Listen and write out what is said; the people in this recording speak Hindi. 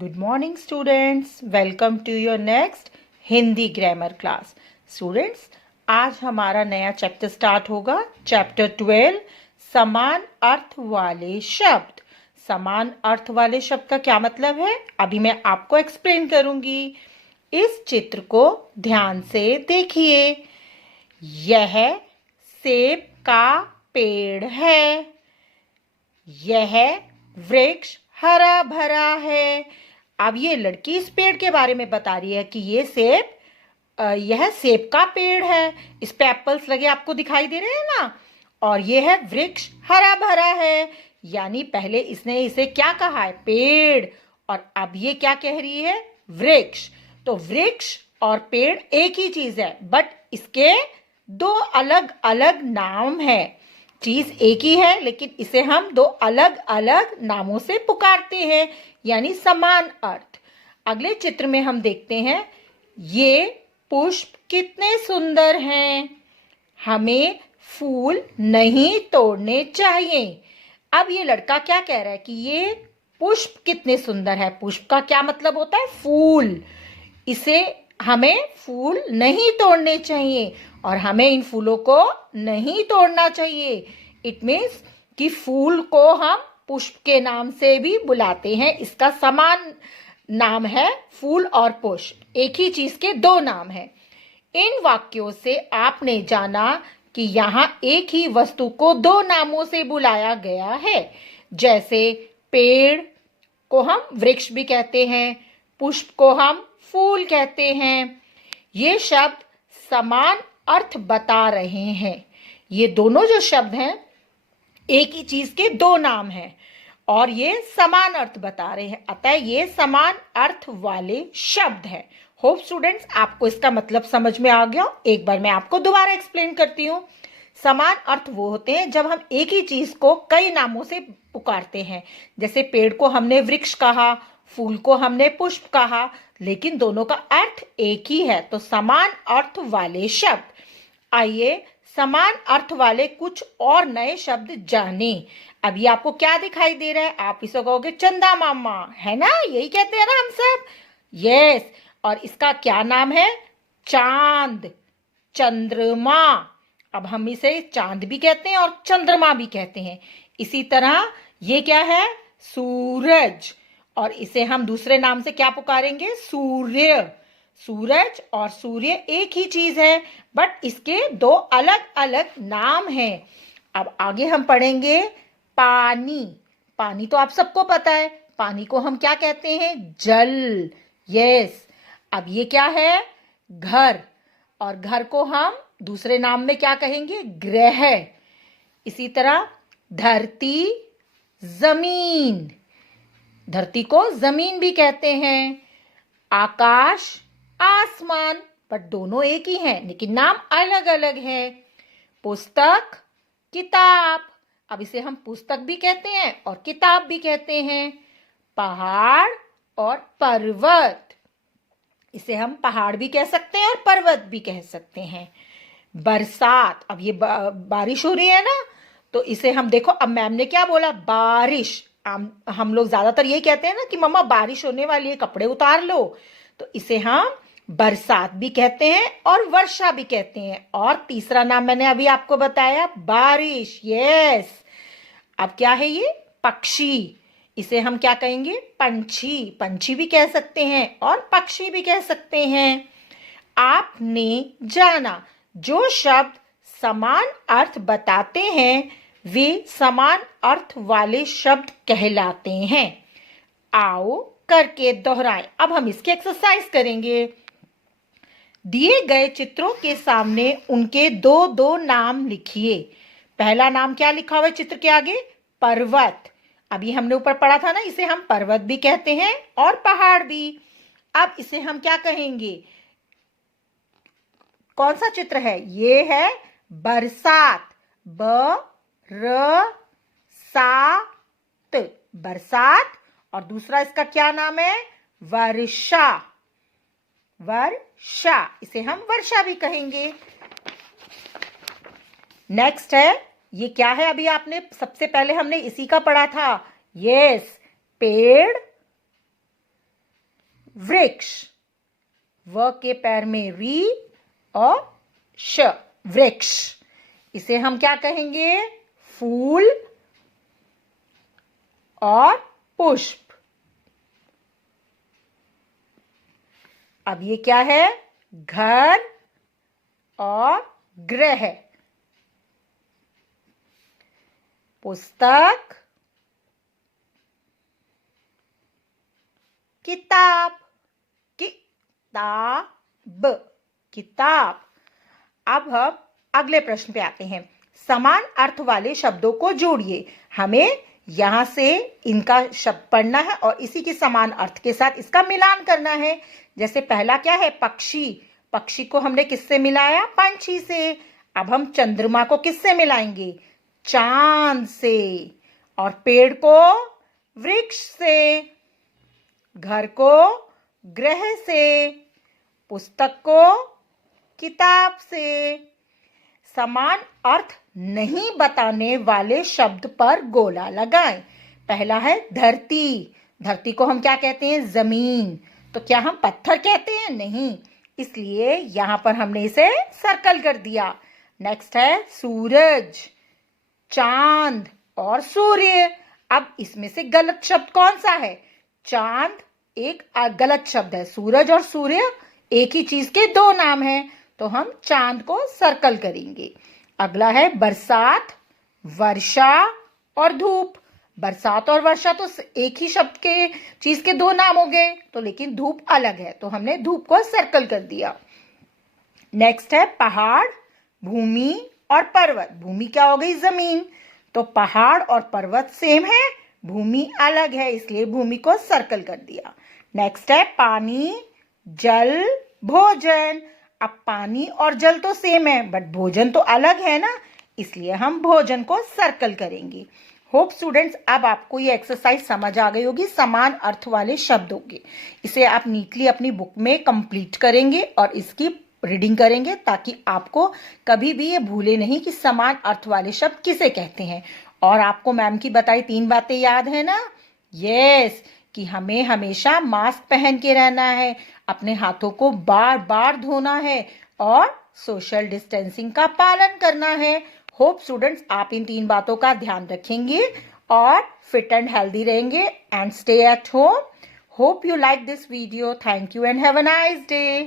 Good morning students. Welcome to your next Hindi grammar class. Students, आज हमारा नया चैप्टर स्टार्ट होगा. चैप्टर 12 समान अर्थ वाले शब्द. समान अर्थ वाले शब्द का क्या मतलब है अभी मैं आपको एक्सप्लेन करूंगी. इस चित्र को ध्यान से देखिए. यह सेब का पेड़ है. यह वृक्ष हरा भरा है. अब ये लड़की इस पेड़ के बारे में बता रही है कि यह सेब का पेड़ है. इस पे एप्पल्स लगे आपको दिखाई दे रहे हैं ना. और ये है वृक्ष हरा भरा है. यानी पहले इसने इसे क्या कहा है, पेड़, और अब ये क्या कह रही है, वृक्ष. तो वृक्ष और पेड़ एक ही चीज है, बट इसके दो अलग अलग नाम है. चीज एक ही है लेकिन इसे हम दो अलग अलग नामों से पुकारते हैं, यानी समान अर्थ. अगले चित्र में हम देखते हैं, ये पुष्प कितने सुंदर हैं. हमें फूल नहीं तोड़ने चाहिए. अब ये लड़का क्या कह रहा है कि ये पुष्प कितने सुंदर है. पुष्प का क्या मतलब होता है, फूल. इसे हमें फूल नहीं तोड़ने चाहिए और हमें इन फूलों को नहीं तोड़ना चाहिए. इट मीन्स कि फूल को हम पुष्प के नाम से भी बुलाते हैं. इसका समान नाम है फूल और पुष्प, एक ही चीज के दो नाम हैं. इन वाक्यों से आपने जाना कि यहाँ एक ही वस्तु को दो नामों से बुलाया गया है. जैसे पेड़ को हम वृक्ष भी कहते हैं, पुष्प को हम फूल कहते हैं. ये शब्द समान अर्थ बता रहे हैं. ये दोनों जो शब्द हैं एक ही चीज के दो नाम हैं और ये समान अर्थ बता रहे हैं. अतः ये समान अर्थ वाले शब्द हैं. होप स्टूडेंट्स आपको इसका मतलब समझ में आ गया. एक बार मैं आपको दोबारा एक्सप्लेन करती हूँ. समान अर्थ वो होते हैं जब हम एक ही चीज को कई नामों से पुकारते हैं. जैसे पेड़ को हमने वृक्ष कहा, फूल को हमने पुष्प कहा, लेकिन दोनों का अर्थ एक ही है. तो समान अर्थ वाले शब्द. आइए समान अर्थ वाले कुछ और नए शब्द जाने. अभी आपको क्या दिखाई दे रहा है, आप इसे कहोगे चंदा मामा, है ना, यही कहते हैं ना हम सब. यस. और इसका क्या नाम है, चांद, चंद्रमा. अब हम इसे चांद भी कहते हैं और चंद्रमा भी कहते हैं. इसी तरह ये क्या है, सूरज, और इसे हम दूसरे नाम से क्या पुकारेंगे, सूर्य. सूरज और सूर्य एक ही चीज है, बट इसके दो अलग अलग नाम हैं. अब आगे हम पढ़ेंगे पानी. पानी तो आप सबको पता है, पानी को हम क्या कहते हैं, जल. यस. अब ये क्या है, घर, और घर को हम दूसरे नाम में क्या कहेंगे, ग्रह. इसी तरह धरती, जमीन. धरती को जमीन भी कहते हैं. आकाश, आसमान, बट दोनों एक ही हैं लेकिन नाम अलग अलग है. पुस्तक, किताब. अब इसे हम पुस्तक भी कहते हैं और किताब भी कहते हैं. पहाड़ और पर्वत. इसे हम पहाड़ भी कह सकते हैं और पर्वत भी कह सकते हैं. बरसात. अब ये बारिश हो रही है ना, तो इसे हम देखो, अब मैम ने क्या बोला, बारिश. हम लोग ज्यादातर यही कहते हैं ना कि मम्मा बारिश होने वाली है, कपड़े उतार लो. तो इसे हम बरसात भी कहते हैं और वर्षा भी कहते हैं. और तीसरा नाम मैंने अभी आपको बताया, बारिश. यस. अब क्या है ये, पक्षी. इसे हम क्या कहेंगे, पंछी. पंछी भी कह सकते हैं और पक्षी भी कह सकते हैं. आपने जाना, जो शब्द समान अर्थ बताते हैं वे समान अर्थ वाले शब्द कहलाते हैं. आओ करके दोहराएं. अब हम इसकी एक्सरसाइज करेंगे. दिए गए चित्रों के सामने उनके दो दो नाम लिखिए. पहला नाम क्या लिखा हुआ है चित्र के आगे, पर्वत. अभी हमने ऊपर पढ़ा था ना, इसे हम पर्वत भी कहते हैं और पहाड़ भी. अब इसे हम क्या कहेंगे, कौन सा चित्र है, ये है बरसात. सात, बरसात. और दूसरा इसका क्या नाम है, वर्षा. वर्षा, इसे हम वर्षा भी कहेंगे. नेक्स्ट है, ये क्या है, अभी आपने सबसे पहले हमने इसी का पढ़ा था. यस, पेड़, वृक्ष, व के पैर में री और श, वृक्ष। इसे हम क्या कहेंगे? फूल और पुष्प। अब ये क्या है? घर और ग्रह। पुस्तक, किताब, किताब, किताब। अब हम अगले प्रश्न पे आते हैं। समान अर्थ वाले शब्दों को जोड़िए। हमें यहां से इनका शब्द पढ़ना है और इसी के समान अर्थ के साथ इसका मिलान करना है। जैसे पहला क्या है? पक्षी। पक्षी को हमने किससे मिलाया? पंछी से। अब हम चंद्रमा को किससे मिलाएंगे? चांद से। और पेड़ को वृक्ष से, घर को ग्रह से, पुस्तक को किताब से। समान अर्थ नहीं बताने वाले शब्द पर गोला लगाएं। पहला है धरती। धरती को हम क्या कहते हैं? जमीन। तो क्या हम पत्थर कहते हैं? नहीं, इसलिए यहां पर हमने इसे सर्कल कर दिया। नेक्स्ट है सूरज, चांद और सूर्य। अब इसमें से गलत शब्द कौन सा है? चांद एक गलत शब्द है। सूरज और सूर्य एक ही चीज के दो नाम हैं, तो हम चांद को सर्कल करेंगे। अगला है बरसात, वर्षा और धूप। बरसात और वर्षा तो एक ही शब्द के चीज के दो नाम हो गए, तो लेकिन धूप अलग है, तो हमने धूप को सर्कल कर दिया। नेक्स्ट है पहाड़, भूमि और पर्वत। भूमि क्या हो गई? जमीन। तो पहाड़ और पर्वत सेम है, भूमि अलग है, इसलिए भूमि को सर्कल कर दिया। नेक्स्ट है पानी, जल, भोजन। अब पानी और जल तो सेम है, बट भोजन तो अलग है ना, इसलिए हम भोजन को सर्कल करेंगे। होप स्टूडेंट्स, अब आपको ये एक्सरसाइज समझ आ गई होगी समान अर्थ वाले शब्दों के। इसे आप नीटली अपनी बुक में कंप्लीट करेंगे और इसकी रीडिंग करेंगे, ताकि आपको कभी भी ये भूले नहीं कि समान अर्थ वाले शब्द किसे कहते हैं। और आपको मैम की बताई 3 बातें याद है ना? यस, कि हमें हमेशा मास्क पहन के रहना है, अपने हाथों को बार बार धोना है और सोशल डिस्टेंसिंग का पालन करना है। होप स्टूडेंट्स, आप इन 3 बातों का ध्यान रखेंगे और फिट एंड हेल्दी रहेंगे and stay at home. Hope you like this video. Thank you and have a nice day.